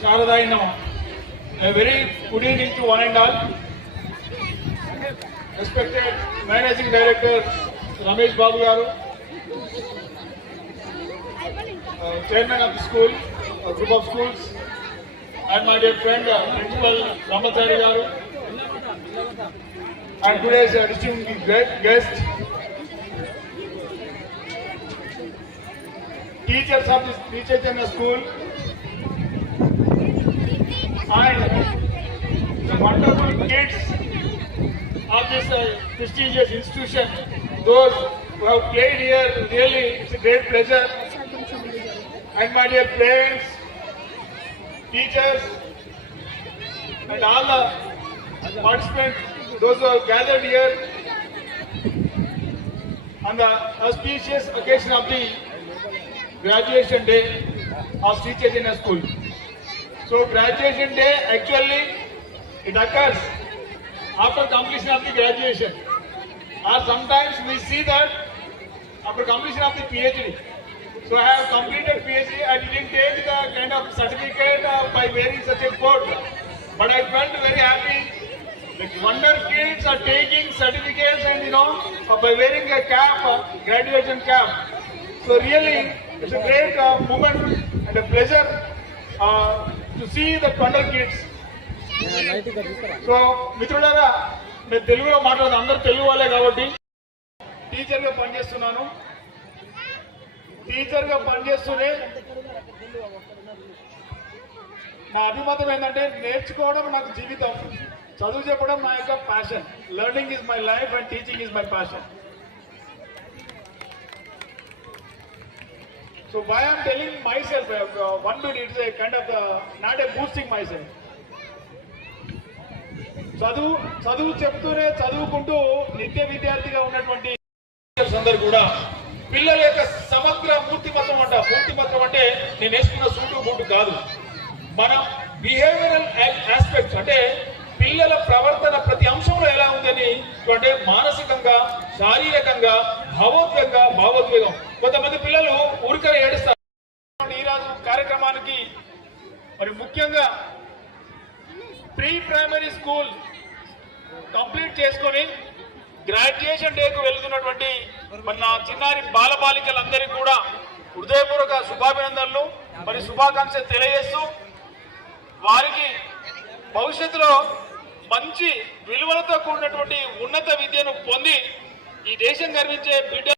Sharadainam. A very good evening to one and all. Respected Managing Director Ramesh Babu Garu, Chairman of the school, group of schools, and my dear friend Principal Ramachari Garu, and today's distinguished guest, teachers of this teachers in the school, and the wonderful kids of this prestigious institution. Those who have played here, really it's a great pleasure. And my dear parents, teachers, and all the participants, those who have gathered here on the auspicious occasion of the graduation day of Sri Chaitanya School. So graduation day actually it occurs after completion of the graduation, or sometimes we see that after completion of the PhD. So I have completed PhD. I didn't take the kind of certificate by wearing such a coat, but I felt very happy. Like wonder kids are taking certificates and by wearing a cap, graduation cap. So really, it's a great moment and a pleasure to see the wonder kids. So మిత్రులారా, నేను తెలుగులో మాట్లాడదు, అందరూ తెలుగు వాళ్ళే కాబట్టి టీచర్గా పనిచేస్తున్నాను. టీచర్గా పనిచేస్తూనే నా అభిమతం ఏంటంటే నేర్చుకోవడం నాకు జీవితం, చదువు చెప్పడం నా యొక్క passion. Learning is my life and teaching is my passion. So why I am telling myself one bit, it's a kind of not a boosting myself. చదువు చెప్తూనే చదువుకుంటూ నిత్య విద్యార్థిగా ఉన్నటువంటి అందరూ కూడా పిల్లల యొక్క సమగ్ర మూర్తిమత్వం అంట. మూర్తిమత్వం అంటే నేను వేసుకున్న సూటు బూటు కాదు, మన బిహేవియరల్ ఆస్పెక్ట్స్ అంటే పిల్లల ప్రవర్తన ప్రతి అంశంలో ఎలా ఉందని, అంటే మానసికంగా, శారీరకంగా, భావోద్వేగం. కొంతమంది పిల్లలు ఊరికనే ఏడుస్తారు. ఈరోజు కార్యక్రమానికి మరి ముఖ్యంగా ప్రీ ప్రైమరీ స్కూల్ కంప్లీట్ చేసుకొని గ్రాడ్యుయేషన్ డేకు వెళ్తున్నటువంటి మన చిన్నారి బాలబాలికలందరికీ కూడా హృదయపూర్వక శుభాభినందనలు మరి శుభాకాంక్షలు తెలియజేస్తూ, వారికి భవిష్యత్తులో మంచి విలువలతో కూడినటువంటి ఉన్నత విద్యను పొంది ఈ దేశం గర్వించే బిడ్డ